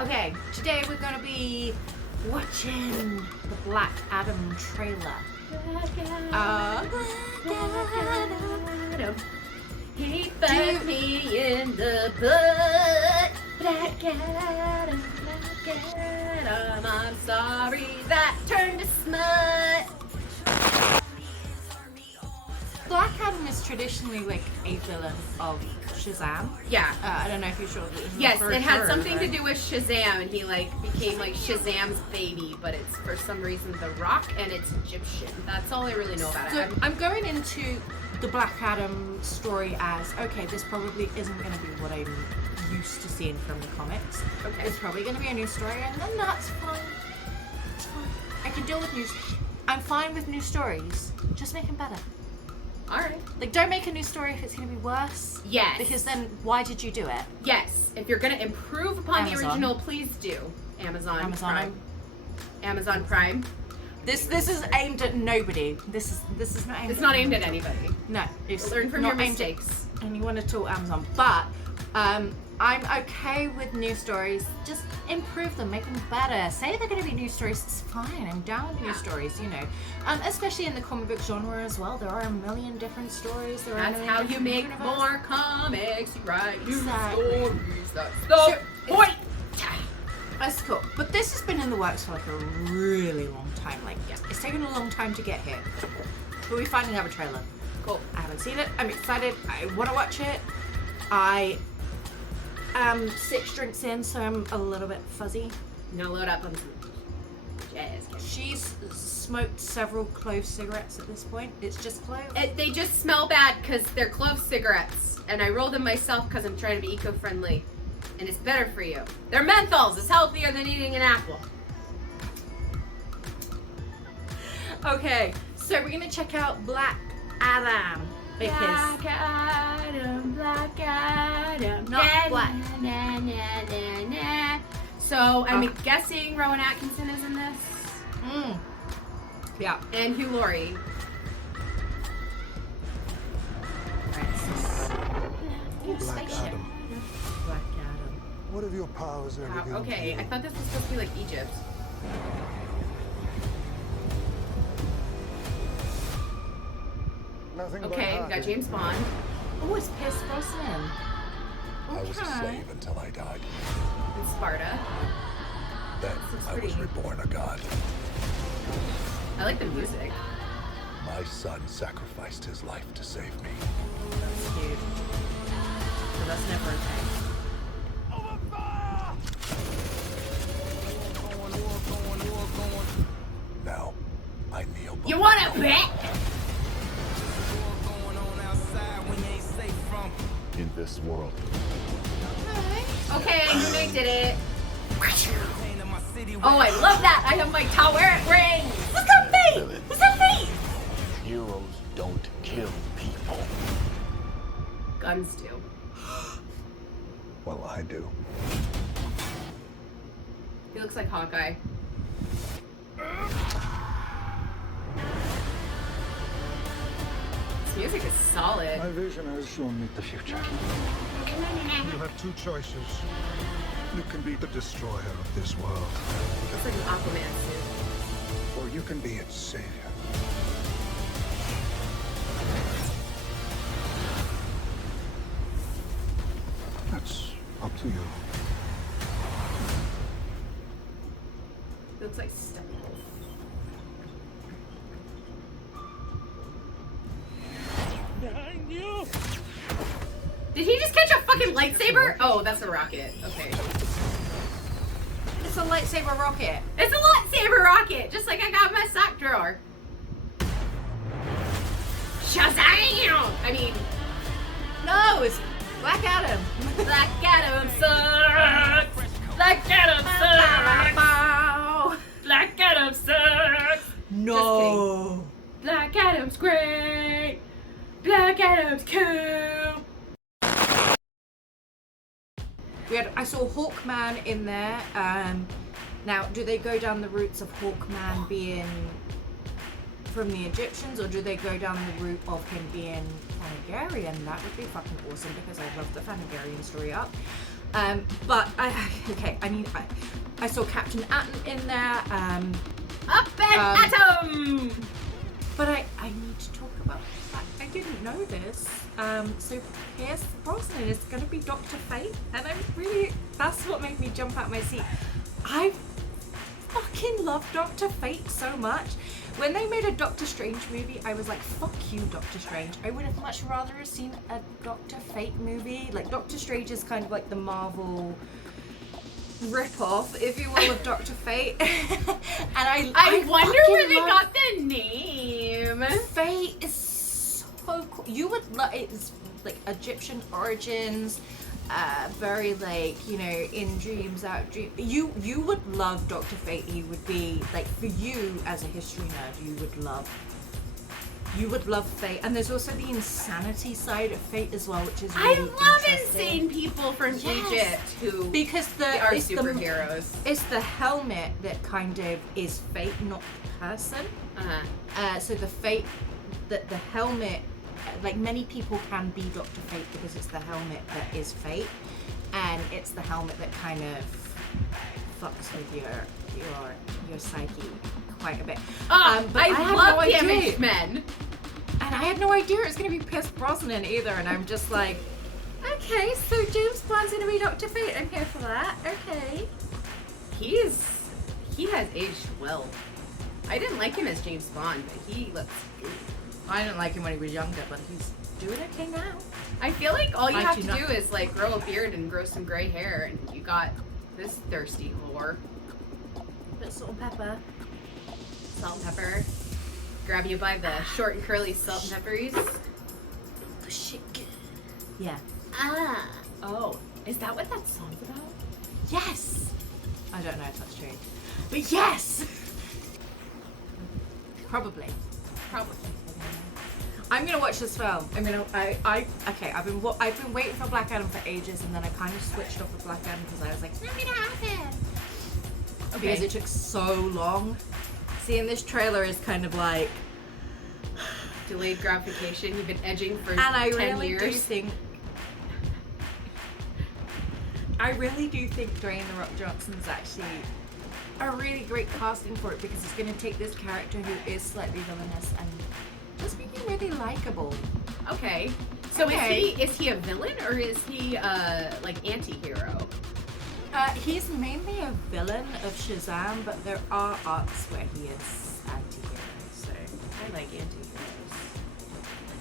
Okay, today we're gonna be watching the Black Adam trailer. He fucked me in the butt. Black Adam, I'm sorry that turned to smut. Black Adam is traditionally like a villain of Shazam. Yeah. I don't know if you're sure. Yes, it had something to do with Shazam, and he like became like Shazam's baby, but it's for some reason The Rock, and it's Egyptian. That's all I really know about So it. I'm going into the Black Adam story as, okay, this probably isn't going to be what I'm used to seeing from the comics. Okay. It's probably going to be a new story, and then that's fine. It's fine. I can deal with news. I'm fine with new stories. Just make them better. All right. Like, don't make a new story if it's going to be worse. Yes. Because then, why did you do it? Yes. If you're gonna improve upon the Amazon. original, please do. Amazon Amazon. Prime. Amazon Prime. This is aimed at nobody. This is not aimed. It's not aimed at anybody. No, it's Learn from not your aimed at mistakes. anyone at all. Amazon, but I'm okay with new stories. Just improve them, make them better. Say they're going to be new stories. It's fine. I'm down with new stories. You know, especially in the comic book genre as well. There are a million different stories. There are a That's million how you different make universes. more comics. You write new Exactly. stories. That's the point. That's cool. But this has been in the works for like a really long time. Like, it's taken a long time to get here. But we finally have a trailer. Cool. I haven't seen it. I'm excited. I want to watch it. I am 6 drinks in, so I'm a little bit fuzzy. Now load up on some jazz. She's smoked several clove cigarettes at this point. It's just clove. They just smell bad because they're clove cigarettes, and I roll them myself because I'm trying to be eco-friendly, and it's better for you. They're menthols. It's healthier than eating an apple. Okay, so we're gonna check out Black Adam because Black Adam, Black Adam, Not black. Na, na, na, na. So I'm guessing Rowan Atkinson is in this, yeah. and Hugh Laurie. Black Adam, Black Adam. what of your powers are Wow, revealed to okay, you? I thought this was supposed to be like Egypt. Nothing Okay, we got but James Bond. Oh, it's Pierce Brosnan. I was a Okay. slave until I died. In Sparta. Then Looks I was pretty. reborn a god. I like the music. My son sacrificed his life to save me. That's cute. So that's never okay. Now, I kneel before You want to bet? in this world. Okay, I knew they did it. Oh, I love that. I have my tower ring. What's that me? What's that me? Heroes don't kill people. Guns do. Well, I do. He looks like Hawkeye. This music is solid. My vision has shown me the future. You have two choices. You can be the destroyer of this world, Looks like an Aquaman suit. or you can be its savior. That's up to you. He looks like Steppenwolf. Did he just catch a fucking lightsaber? Oh, that's a rocket. Okay. It's a lightsaber rocket. It's a lightsaber rocket, just like I got in my sock drawer. Shazam! I mean, No, it's Black Adam. Black Adam sucks! Black Adam sucks! Black Adam sucks! No. Black Adam's great! Black Adam's cool! I saw Hawkman in there. Now, do they go down the routes of Hawkman being from the Egyptians, or do they go down the route of him being Thanagarian? That would be fucking awesome because I love the Thanagarian story up. But I saw Captain Atom in there. Up and atom! But I need to talk about the fact I didn't know this. So Pierce Brosnan is going to be Dr. Fate, and that's what made me jump out my seat. I fucking love Dr. Fate so much. When they made a Doctor Strange movie, I was like, fuck you, Doctor Strange. I would have much rather have seen a Dr. Fate movie. Like, Doctor Strange is kind of like the Marvel rip-off, if you will, of Dr. Fate. And I wonder where they got the name. Fate is so cool. You would love it's like Egyptian origins, very like, you know, in dreams, out dream. You would love Dr. Fate. He would be like, for you as a history nerd, you would love Fate. And there's also the insanity side of Fate as well, which is really I love interesting. insane people from Egypt who because are superheroes. It's the helmet that kind of is Fate, not the person. So the Fate, the helmet, like many people can be Dr. Fate because it's the helmet that is Fate, and it's the helmet that kind of fucks with your psyche quite a bit. But I love the Image Men. And I had no idea it was going to be Pierce Brosnan either, and I'm just like, okay, so James Bond's going to be Dr. Fate. I'm here for that. Okay. He has aged well. I didn't like him as James Bond, but he looks good. I didn't like him when he was younger, but he's doing okay now. I feel like all you I have do to not. do is like grow a beard and grow some gray hair, and you got this thirsty whore. Bit salt and pepper. Salt and pepper. Grab you by the short and curly salt and peppers. The shit good. Yeah. Oh, is that what that song's about? Yes. I don't know if that's true, but yes. Probably. I'm gonna watch this film. I've been waiting for Black Adam for ages, and then I kind of switched off of Black Adam because I was like, it's not gonna happen. Okay. Because it took so long. Seeing this trailer is kind of like, Delayed gratification. You've been edging for and I 10 really years. do think Dwayne The Rock Johnson's actually a really great casting for it, because it's going to take this character who is slightly villainous and just make him really likable. Okay. So Okay. is he a villain or is he like anti-hero? He's mainly a villain of Shazam, but there are arcs where he is anti-hero, so I like anti-heroes.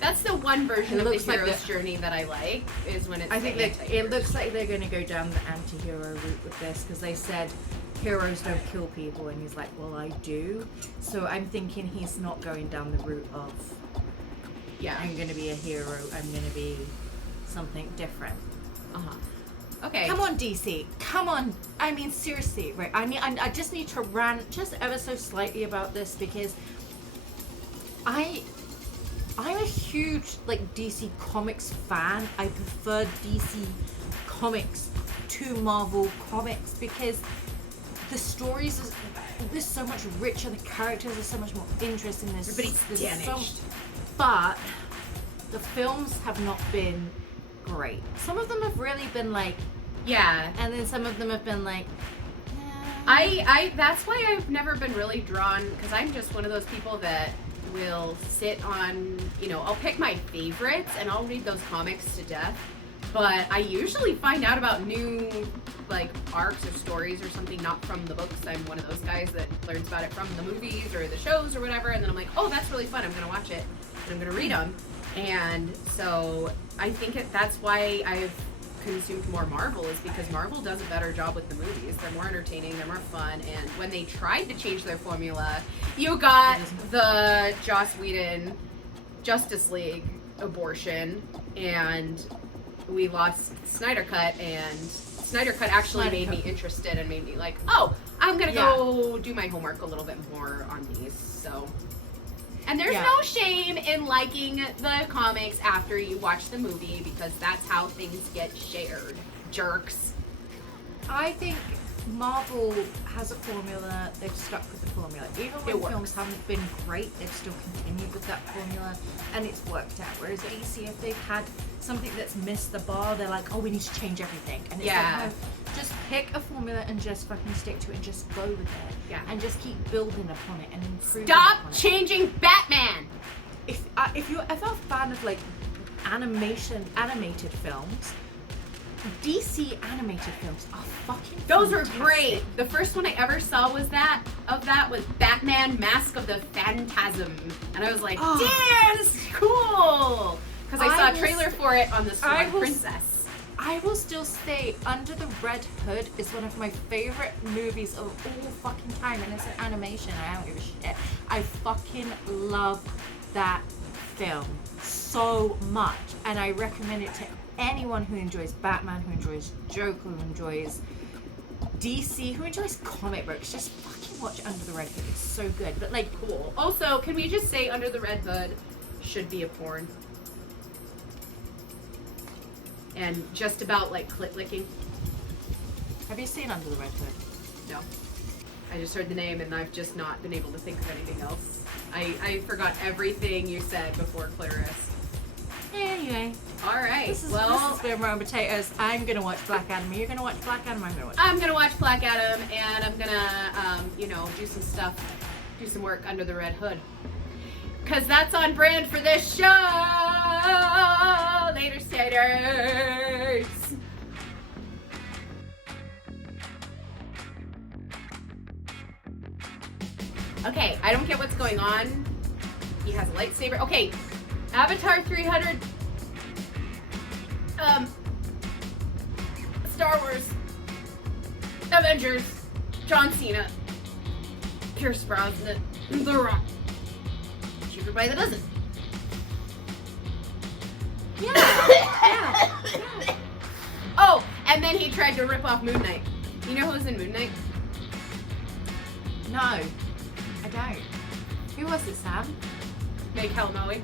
That's the one version It of the looks like hero's the- journey that I like, is when it's I think the that it anti-heroes. looks like they're going to go down the anti-hero route with this, because they said heroes don't kill people, and he's like, well, I do. So I'm thinking he's not going down the route of, Yeah. I'm going to be a hero, I'm going to be something different. Uh-huh. Okay. Come on, DC. Come on. I mean, seriously, right? I just need to rant just ever so slightly about this, because I'm a huge like DC Comics fan. I prefer DC Comics to Marvel Comics because the stories are so much richer. The characters are so much more interesting. Everybody's damaged. But the films have not been great. Some of them have really been like, Yeah. and then some of them have been like, I that's why I've never been really drawn, because I'm just one of those people that will sit on, I'll pick my favorites and I'll read those comics to death, but I usually find out about new like arcs or stories or something not from the books. I'm one of those guys that learns about it from the movies or the shows or whatever, and then I'm like, oh, that's really fun, I'm gonna watch it and I'm gonna read them. And so I think that's why I've consumed more Marvel, is because Marvel does a better job with the movies. They're more entertaining, they're more fun, and when they tried to change their formula, you got the Joss Whedon Justice League abortion, and we lost Snyder Cut, and Snyder Cut actually made me interested and made me like, oh, I'm gonna go do my homework a little bit more on these. So, and there's no shame in liking the comics after you watch the movie, because that's how things get shared. Jerks. I think Marvel has a formula, they've stuck with the formula. Even when It works. films haven't been great, they've still continued with that formula and it's worked out. Whereas DC, if they've had something that's missed the bar, they're like, oh, we need to change everything. And it's Yeah. like, no, just pick a formula and just fucking stick to it and just go with it. Yeah. And just keep building upon it and improving Stop upon it. changing Batman. If you're ever a fan of like animated films, DC animated films are fucking Those were fantastic. great. The first one I ever saw was Batman Mask of the Phantasm. And I was like, Oh. damn, this is cool. Because I saw a was- trailer for it on the I Swan was- Princess. I will still say Under the Red Hood is one of my favorite movies of all fucking time, and it's an animation. I don't give a shit. I fucking love that film so much, and I recommend it to anyone who enjoys Batman, who enjoys Joker, who enjoys DC, who enjoys comic books. Just fucking watch Under the Red Hood. It's so good. But like, Cool. Also, can we just say Under the Red Hood should be a porn? And just about like clit licking? have you seen Under the Red Hood? No. I just heard the name and I've just not been able to think of anything else. I forgot everything you said before Clarice. Anyway, Alright, this has well, been Raw Potatoes. I'm gonna watch Black Adam. You're gonna watch Black Adam. I'm gonna watch. I'm gonna watch Black Adam and I'm gonna, do some work under the Red Hood. Cause that's on brand for this show! Later, skaters! Okay, I don't get what's going on. He has a lightsaber. Okay, Avatar 300. Star Wars. Avengers. John Cena. Pierce Brosnan. The Rock. Cheaper by the dozen. Yeah. Oh, and then he tried to rip off Moon Knight. You know who's in Moon Knight? No, I don't. Who was it, Sam? Meg Helmoe.